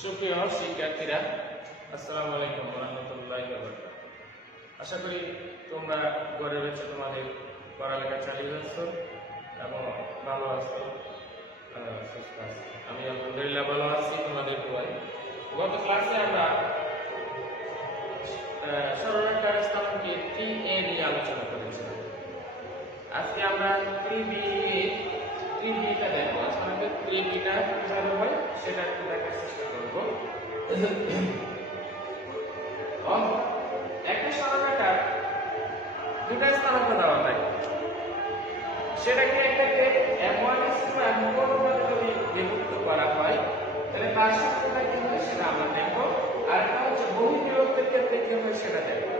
সুপ্রিয় শিক্ষার্থীরা, আসসালামু আলাইকুম ওয়া রাহমাতুল্লাহি ওয়া বারাকাতুহু। আশা করি তোমরা ঘরে বসে তোমাদের পড়ালেখা চালিয়ে যাচ্ছ এবং ভালো আছো, সুস্থ আছো। আমি আলহামদুলিল্লাহ ভালো আছি তোমাদের দোয়ায়। গত ক্লাসে আমরা সরলরেখার স্থানাঙ্কে 3a নিয়ে আলোচনা করেছিলাম। আজকে আমরা 3b টা দেখবো। আজকে 3b টা কিভাবে হয় সেটা একটু দেখার চেষ্টা করবো। একটা সরলরেখার দুটা স্থানাঙ্ক দেওয়া থাকে, সেটাকে একটাকে m1:m2 অনুপাতে যদি বিভক্ত করা হয় তাহলে তার সূত্রটা কি হয় সেটা আমরা দেখবো। আর একটা হচ্ছে বহু বিভক্তের ক্ষেত্রে কি হয় সেটা দেখবো।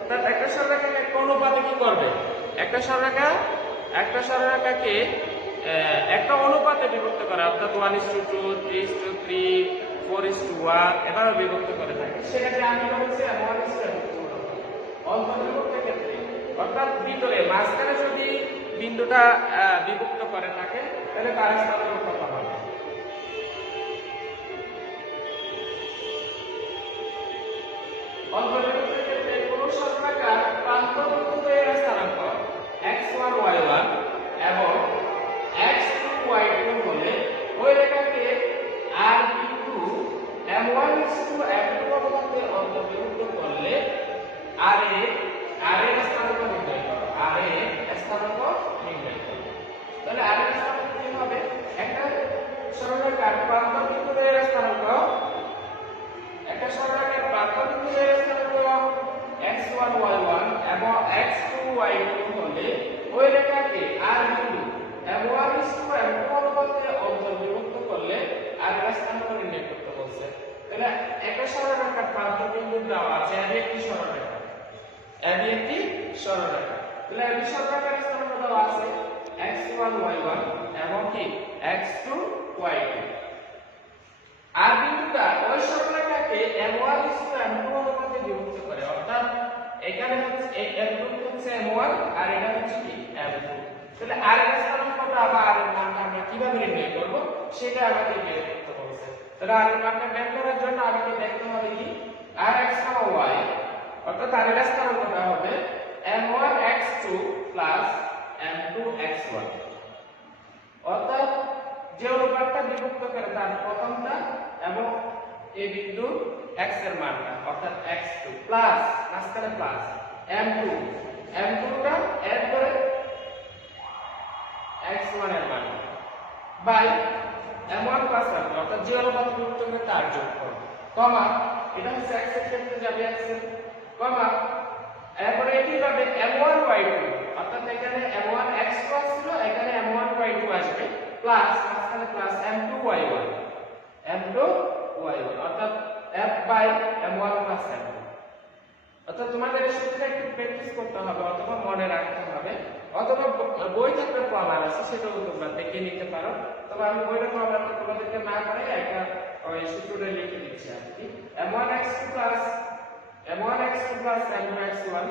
অর্থাৎ একটা সরলরেখাকে কোন অনুপাতে কি করবে, একটা সরলরেখাকে একটা অনুপাতে বিভক্ত করা, অর্থাৎ 1:2, 3:3, 4:1 এভাবে বিভক্ত করে থাকে, সেটাকে আমি বলছি m1:m2 অন্তর্বিভক্তের ক্ষেত্রে। অর্থাৎ ভিতরে মাঝখানে যদি বিন্দুটা বিভক্ত করে থাকে তাহলে তার স্থানাঙ্ক কত হবে। অন্তর্বিভক্তের ক্ষেত্রে কোন সরলরেখার প্রান্তবিন্দু এর স্থানাঙ্ক x1 y1 এবং x2 y2 হলে ওই রেখাকে r বিন্দু m1:m2 অনুপাতে অন্তর্বিভক্ত করলে r এর স্থানাঙ্ক নির্ণয় করো। r এর স্থানাঙ্ক নির্ণয় করো। তাহলে r এর স্থানাঙ্ক কি হবে? একটা সরলরেখার প্রান্তবিন্দু এর স্থানাঙ্ক, একটা সরলরেখার প্রান্তবিন্দু এর স্থানাঙ্ক x1 y1 এবং x2 y2 হলে ওই রেখাকে r বিন্দু m1:m2 অনুপাতে অন্তর্বিভক্ত করলে r এর স্থানাঙ্ক নির্ণয় করতে বলছে। তাহলে একটা সরলরেখার প্রান্তবিন্দু দেওয়া আছে, AB একটি সরলরেখা, AB একটি সরলরেখা। তাহলে AB সরলরেখার স্থানাঙ্ক দেওয়া আছে x1 y1 এবং কি x2 y2। আর বিন্দুটা ওই সরলরেখাকে m1:m2 অনুপাতে বিভক্ত করে, অর্থাৎ এখানে হচ্ছে m1 আর এটা হচ্ছে কি m2। তাহলে r এর স্থানাঙ্কটা বা r এর মানটা আমরা কিভাবে নির্ণয় করব সেটা আমাদের বের করতে বলছে। তাহলে r এর মানটা বের করার জন্য আমাদের দেখতে হবে কি rx, y, অর্থাৎ r এর স্থানাঙ্কটা হবে m1x2 m2x1। অর্থাৎ যে অনুপাতটা বিভক্ত করে তার প্রথমটা এবং এই বিন্দু x এর মানটা, অর্থাৎ x2 প্লাস মাঝখানে প্লাস m2টা এর পরে x1 এর মান বাই m1 প্লাস m2, অর্থাৎ যে অনুপাত বিভক্ত করে তার যোগফল, কমা এটা হচ্ছে x এর ক্ষেত্রে যাবে x এর, কমা এরপরে এটি হবে m1y2, অর্থাৎ এখানে m1x2 ছিল, এখানে m1y2 আসবে, প্লাস মাঝখানে প্লাস m2y1, অর্থাৎ f by m1 plus m2। অর্থাৎ তোমাদের এই সূত্রটা একটু প্র্যাকটিস করতে হবে অথবা মনে রাখতে হবে, অথবা বই থেকে প্রমাণ আছে সেটাও তোমরা দেখে নিতে পারো। তবে আমি বইটা প্রমাণ তোমাদেরকে না করে একটা ওই সূত্রটা লিখে দিচ্ছি আর কি। m1x2 plus m2x1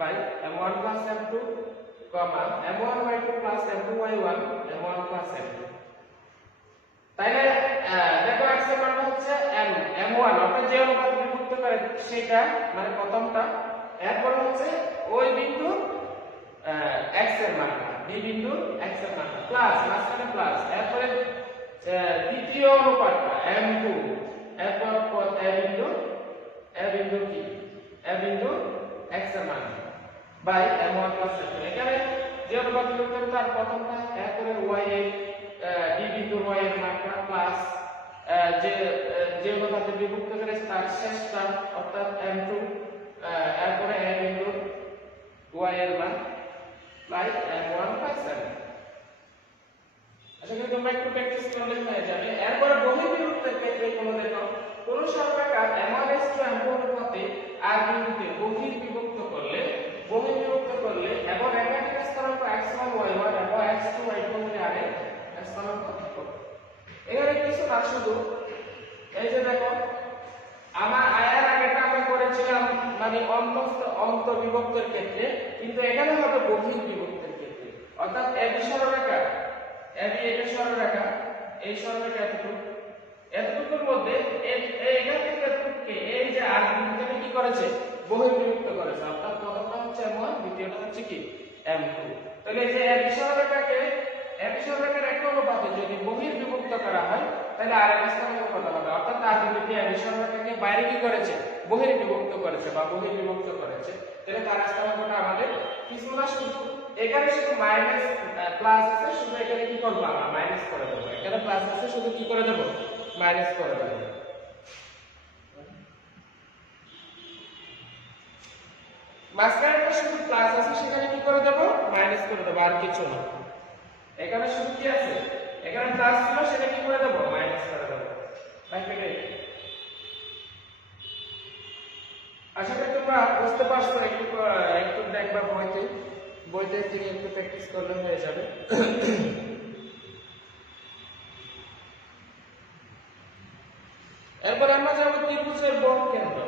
by m1 plus m2, m1y2 plus m2y1, m1 plus m2। তাইলে দেখো x এর মান হচ্ছে m1, অর্থাৎ যে অনুপাত বিভক্ত করে সেটা মানে প্রথমটা, এরপর হচ্ছে ওই বিন্দু x এর মান, বি বিন্দু x এর মান প্লাস মাঝখানে প্লাস, এরপরে দ্বিতীয় অনুপাতটা m2, এরপর a বিন্দু কি a বিন্দু x এর মান বাই m1 প্লাস m2। এখানে যে অনুপাত বিভক্ত করে তার প্রথমটা, এরপরে y এর ডি বিন্দুর y এর মানটা প্লাস যে অনুপাতে বিভক্ত করে তার শেষটা অর্থাৎ m2, এরপরে a বিন্দুর y এর মান বাই m1 প্লাস m2। আশা করি তোমরা একটু প্র্যাকটিস করলে হয়ে যাবে। এরপরে বহির্বিভক্তের ক্ষেত্রে কোন সরলরেখা m1:m2 অনুপাতে আর বিন্দুতে বহির্বিভক্ত করলে এবং রেখাটির স্থানাঙ্ক x1 y1 এবং x2 y2 হলে আর এর স্থানাঙ্ক কত। এখানে কিছু না, শুধু এই যে দেখো আমার আয়ার আগেটা আমরা করেছিলাম মানে অন্তর্বিভক্তের ক্ষেত্রে, কিন্তু এখানে হবে বহির্বিভক্তের ক্ষেত্রে। অর্থাৎ AB সরলরেখা, AB এটা সরলরেখা, এই সরলরেখা এতটুকুর মধ্যে হচ্ছে m1, দ্বিতীয়টা হচ্ছে কি m2। তাহলে এই যে এক সরলরেখাকে এক অনুপাতে যদি বহির্বিভক্ত করা হয় তাহলে আরএমএস স্থানাঙ্ক কত হবে? অর্থাৎ আর যদি এক সরলরেখাকে বাইরে কি করেছে, বহির্বিভক্ত করেছে বা বহির্বিভক্ত করেছে, তাহলে তার স্থানাঙ্কটা আমাদের কিছু না, শুধু এখানে শুধু মাইনাস প্লাস আছে, শুধু এখানে কি করব আমরা মাইনাস করে দেব। এখানে প্লাস আছে, শুধু কি করে দেব মাইনাস করে দেব। মাঝখানে শুধু প্লাস আছে, সেখানে কি করে দেব মাইনাস করে দেব, আর কিছু না। এখানে শুধু কি আছে, এখানে প্লাস ছিল, সেটা কি করে দেব মাইনাস করে দেব। ভাই কেটে আশা করি তোমরা বুঝতে পারছো। একটু একটু দেখবা বইতে থেকে একটু প্র্যাকটিস করলে হয়ে যাবে। এরপর আমরা যাব ত্রিভুজের বর্গকেন্দ্র।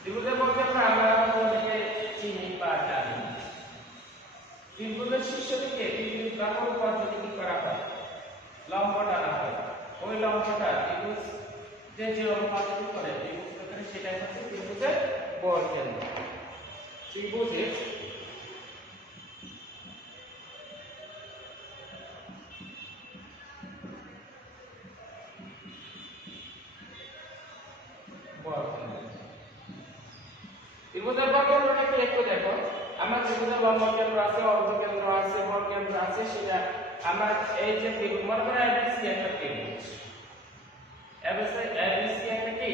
ত্রিভুজের বর্গকেন্দ্র আমরা অনেকে চিনি বা জানি। ত্রিভুজের শীর্ষ থেকে ত্রিভুজ বাহুর উপর যদি কি করা হয়, লম্ব টানা হয়, ওই লম্বটা ত্রিভুজ যে অনুপাত করে ত্রিভুজ করে, সেটাই হচ্ছে ত্রিভুজের বর্গকেন্দ্র। ত্রিভুজের ত্রিভুজের বর্গকেন্দ্রটাকে একটু দেখো। আমরা ত্রিভুজের লম্ব কেন্দ্র আছে, অর্ধকেন্দ্র আছে, বর্গকেন্দ্র আছে, সেটা আমরা এই যে ত্রিভুজ মনে করো এবিসি একটা ত্রিভুজ, এবিসি একটা কি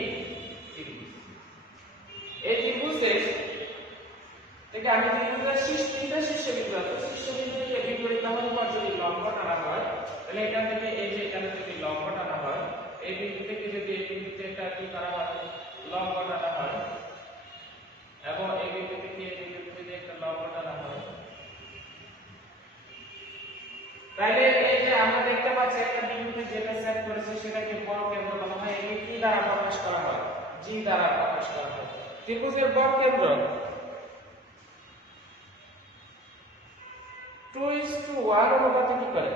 ত্রিভুজ। এই ত্রিভুজের থেকে আমি ত্রিভুজের শীর্ষবিন্দু আছে, শীর্ষবিন্দু থেকে বিপরীত বাহুর উপর যদি লম্ব টানা হয়, তাহলে এখান থেকে এই যে এখানে যদি লম্ব টানা হয়, এই বিন্দু থেকে যদি এই বিন্দুতে একটা কি করা হয় লম্ব টানা হয়, এবং এই বিন্দু থেকে এই বিন্দুতে যদি একটা লম্ব টানা হয়, তাহলে এই যে আমরা দেখতে পাচ্ছি একটা বিন্দুতে যেটা সেট করেছে সেটাকে বর্গকেন্দ্র বলা হয়। একে কি দ্বারা প্রকাশ করা হয়, জি দ্বারা প্রকাশ করা হয়। ত্রিভুজের বর্গকেন্দ্র 2:1 অনুপাতে কি করে,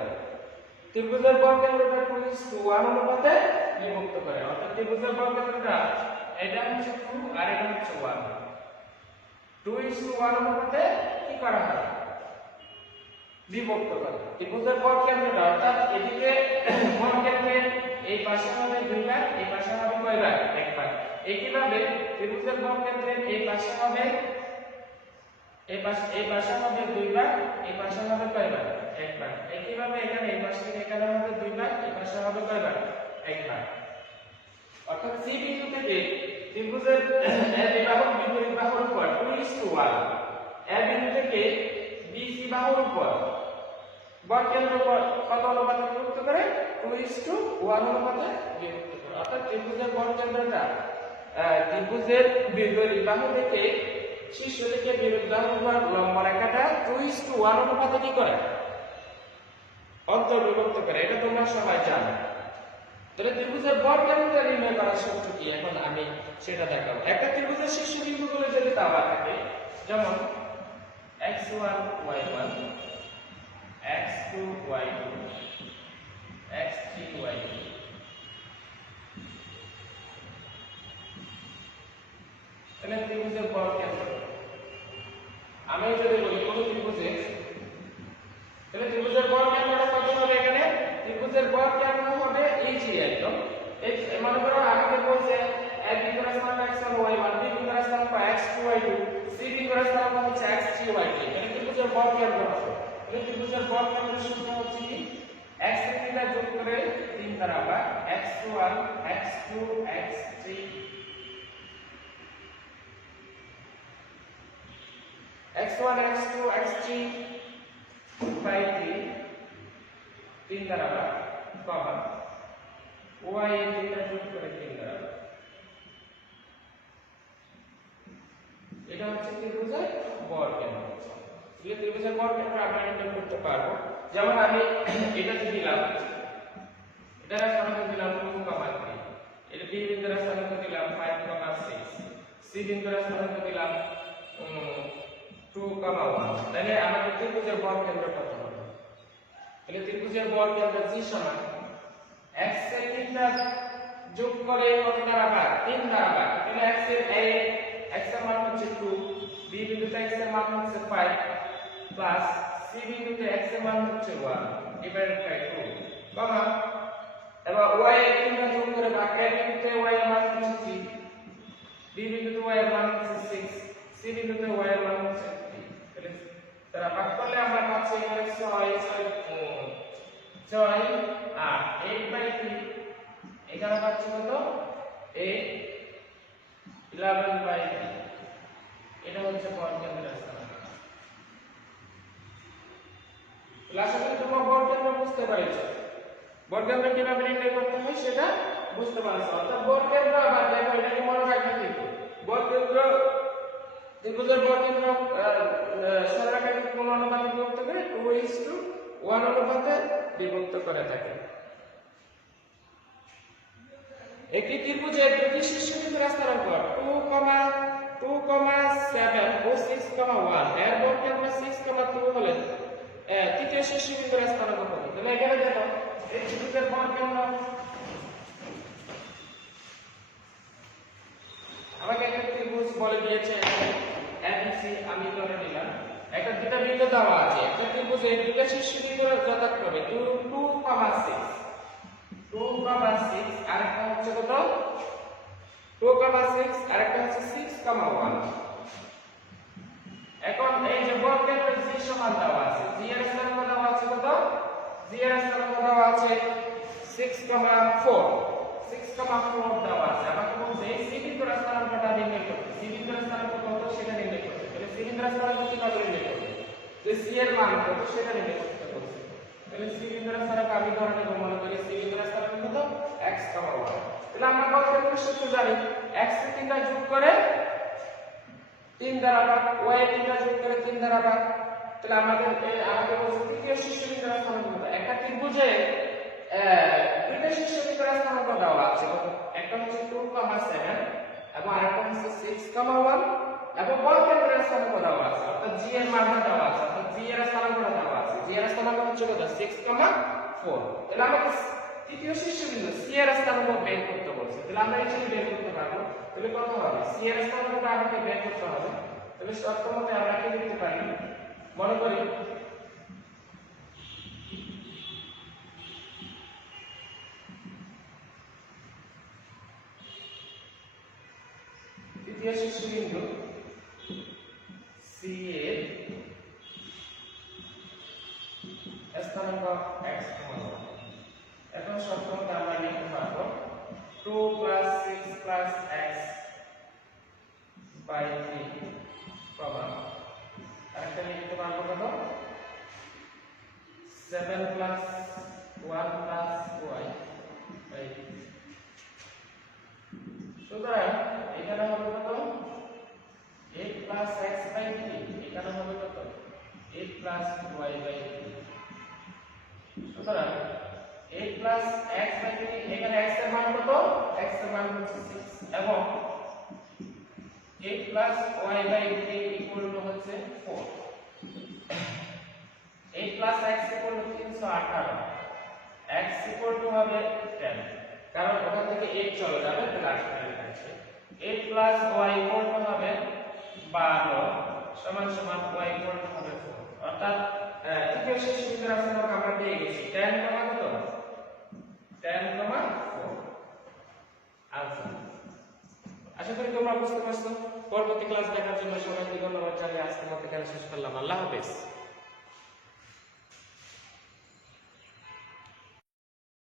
ত্রিভুজের বর্গকেন্দ্রটা 2:1 অনুপাতে বিভক্ত করে। অর্থাৎ ত্রিভুজের বর্গকেন্দ্রটা এটা হচ্ছে 2 আর এটা হচ্ছে 1, 2:1 অনুপাতে কি করা হয় বিভক্ত করে। ত্রিভুজের বর্গকেন্দ্রটা অর্থাৎ এদিকে বর্গকেন্দ্রের এই পাশে হবে 2 ভাগ, এই পাশে হবে কয় ভাগ 1 ভাগ। একইভাবে ত্রিভুজের বর্গকেন্দ্রের এই পাশে হবে এই পাশে হবে 2 ভাগ, এই পাশে হবে কয় ভাগ 1 ভাগ। একইভাবে এখানে এই পাশে থেকে এখানে হবে 2 ভাগ, এই পাশে হবে কয় ভাগ 1 ভাগ। অর্থাৎ সি বিন্দু থেকে ত্রিভুজের এই বাহুর বিপরীত বাহুর উপর 2:1, এ বিন্দু থেকে বিসি বাহুর উপর বর্গকেন্দ্র কত অনুপাতে বিভক্ত করে 2:1 অনুপাতে বিভক্ত করে। অর্থাৎ ত্রিভুজের বর্গকেন্দ্রটা ত্রিভুজের বিপরীত বাহু থেকে শীর্ষ থেকে বিপরীত বাহুর উপর লম্ব রেখাটা 2:1 অনুপাতে কি করে অন্তর্বিভক্ত করে। এটা তোমরা সবাই জানো। তাহলে ত্রিভুজের বর্গকেন্দ্রটা নির্ণয় করার সূত্র কি, এখন আমি সেটা দেখাবো। একটা ত্রিভুজের শীর্ষবিন্দুগুলো যদি দেওয়া থাকে, যেমন x1 y1, x2 y2, x3 y3, তাহলে ত্রিভুজের বর্গকেন্দ্র আমি যদি বলি কোন ত্রিভুজের, তাহলে ত্রিভুজের বর্গকেন্দ্রটা কত হবে? এখানে ত্রিভুজের বর্গকেন্দ্র হবে এই যে একদম এই মনে করো আমাদের বলছে a বিন্দুর স্থানাঙ্ক x1 y1, b বিন্দুর স্থানাঙ্ক x2 y2, c বিন্দুর স্থানাঙ্ক হচ্ছে x3 y3। মানে ত্রিভুজের বর্গকেন্দ্র হবে। তাহলে ত্রিভুজের বর্গকেন্দ্রের সূত্র হচ্ছে কি x এর দ্বারা যোগ করে 3 দ্বারা বা x1 x2 x3 x1 x2 x3 by 3 দ্বারা বা কমা y এর দ্বারা যোগ করে 3 দ্বারা। এটা হচ্ছে ত্রিভুজের বর্গকেন্দ্র। এই ত্রিভুজের বর্গকেন্দ্র আমরা নির্ণয় করতে পারবো। যেমন আমি এটা দিলাম, এটার স্থানাঙ্ক দিলাম 2,3, এটা b বিন্দুর স্থানাঙ্ক দিলাম 5,6, c বিন্দুর স্থানাঙ্ক দিলাম 2,1। তাহলে আমাদের ত্রিভুজের বর্গকেন্দ্র কত হবে? তাহলে ত্রিভুজের বর্গকেন্দ্র জি সমান x এর তিনটা যোগ করে কত দ্বারা ভাগ 3 দ্বারা ভাগ তাহলে x এর মান হচ্ছে 2 b বিন্দুতে x এর মান হচ্ছে 5 প্লাস c বিন্দুতে x এর মান হচ্ছে 1 ডিভাইডেড বাই 2 কমা এবার y এর তিনটা যোগ করে ভাগ a বিন্দুতে y এর মান হচ্ছে 3 b বিন্দুতে y এর মান হচ্ছে 6 c বিন্দুতে y এর মান হচ্ছে 3 তাহলে তারা ভাগ করলে আমরা পাচ্ছি এখানে 6 আর 8/3 এখানে পাচ্ছি কত 8 11/3 এটা হচ্ছে বর্গকেন্দ্রের স্থানাঙ্ক আশা করি তোমরা বর্গকেন্দ্র বুঝতে পেরেছো বর্গকেন্দ্র কিভাবে নির্ণয় করতে হয় সেটা বুঝতে পারছো অর্থাৎ বর্গকেন্দ্র আবার দেখো এটা কি মনে রাখবে কিন্তু বর্গকেন্দ্র ত্রিভুজের বর্গকেন্দ্র সরলরেখাকে কোন অনুপাতে বিভক্ত করে 2:1 অনুপাতে বিভক্ত করে থাকে একটি ত্রিভুজের দুটি শীর্ষবিন্দুর স্থানাঙ্ক 2,7 ও 6,1 এর বর্গকেন্দ্র 6,2 হলে তৃতীয় শীর্ষবিন্দুর স্থানাঙ্ক কত তাহলে এখানে দেখো এই ত্রিভুজের বর্গকেন্দ্র আমাকে একটা ত্রিভুজ বলে দিয়েছে ABC আমি ধরে নিলাম একটা দুটো বিন্দু দেওয়া আছে একটা ত্রিভুজের দুটো শীর্ষবিন্দুর যথাক্রমে 2,6 আরেকটা হচ্ছে কত 2,6 আরেকটা হচ্ছে 6,1 এখন এই যে বর্গকেন্দ্রের জি সমান দেওয়া আছে জি এর স্থানাঙ্ক দেওয়া আছে কত জি এর স্থানাঙ্ক দেওয়া আছে 6,4 দেওয়া আছে আমাকে বলছে এই সি বিন্দুর স্থানাঙ্কটা নির্ণয় করতে সি বিন্দুর স্থানাঙ্ক কত সেটা নির্ণয় করতে তাহলে সি বিন্দুর স্থানাঙ্ক কিভাবে নির্ণয় করব যে সি এর মান কত সেটা নির্ণয় করতে বলছে তাহলে সি বিন্দুর স্থানাঙ্ক আমি ধরে নেব মনে করি সি বিন্দুর স্থানাঙ্ক কত x, y তাহলে আমরা বর্গকেন্দ্রের সূত্র জানি x এর তিনটা যোগ করে 3 দ্বারা ভাগ y এর তিনটা যোগ করে 3 দ্বারা ভাগ তাহলে আমাদের বলছে তৃতীয় শীর্ষবিন্দুর স্থানাঙ্ক কত একটা ত্রিভুজে দুইটা শীর্ষবিন্দুর স্থানাঙ্ক দেওয়া আছে একটা হচ্ছে 2,7 এবং আরেকটা হচ্ছে 6,1 এবং বর্গকেন্দ্রের স্থানাঙ্ক দেওয়া আছে অর্থাৎ জি এর মানটা দেওয়া আছে অর্থাৎ জি এর স্থানাঙ্কটা দেওয়া আছে জি এর স্থানাঙ্ক হচ্ছে কত 6,4 তাহলে আমাকে তৃতীয় শীর্ষবিন্দু সি এর স্থানাঙ্ক বের করতে বলছে তাহলে আমরা এখানে বের করতে পারবো তাহলে কত হবে সি এর স্থানাঙ্কটা আমাকে বের করতে হবে তাহলে শর্ত মতে আমরা কি লিখতে পারি মনে করি তৃতীয় শীর্ষবিন্দু সি এর স্থানাঙ্ক x, y এখন শর্ত মতে আমরা লিখতে পারবো 2 + 6 + x / 3 কমা আরেকটা লিখতে পারবো কত 7 + 1 + y / 3 সুতরাং এখানে হবে কত 8 + x / 3 এখানে হবে কত 8 + y / 3 সুতরাং 8 + x / 3 এখানে x এর মান কত x এর মান হচ্ছে 6 এবং 8 + y / 3 হচ্ছে 4 8 + x = 318 x হবে 10 কারণ ওখান থেকে 8 চলে যাবে তাহলে আসলে লেখা আছে 8 + y হবে 12 সমান সমান y হবে 4 অর্থাৎ তৃতীয় শীর্ষবিন্দুর স্থানাঙ্ক আমরা পেয়ে গেছি 10, কত 10,4 আচ্ছা আশা করি তোমরা বুঝতে পারছো পরবর্তী ক্লাস দেখার জন্য সবাইকে ধন্যবাদ জানিয়ে আজকের মতো এখানে শেষ করলাম আল্লাহ হাফেজ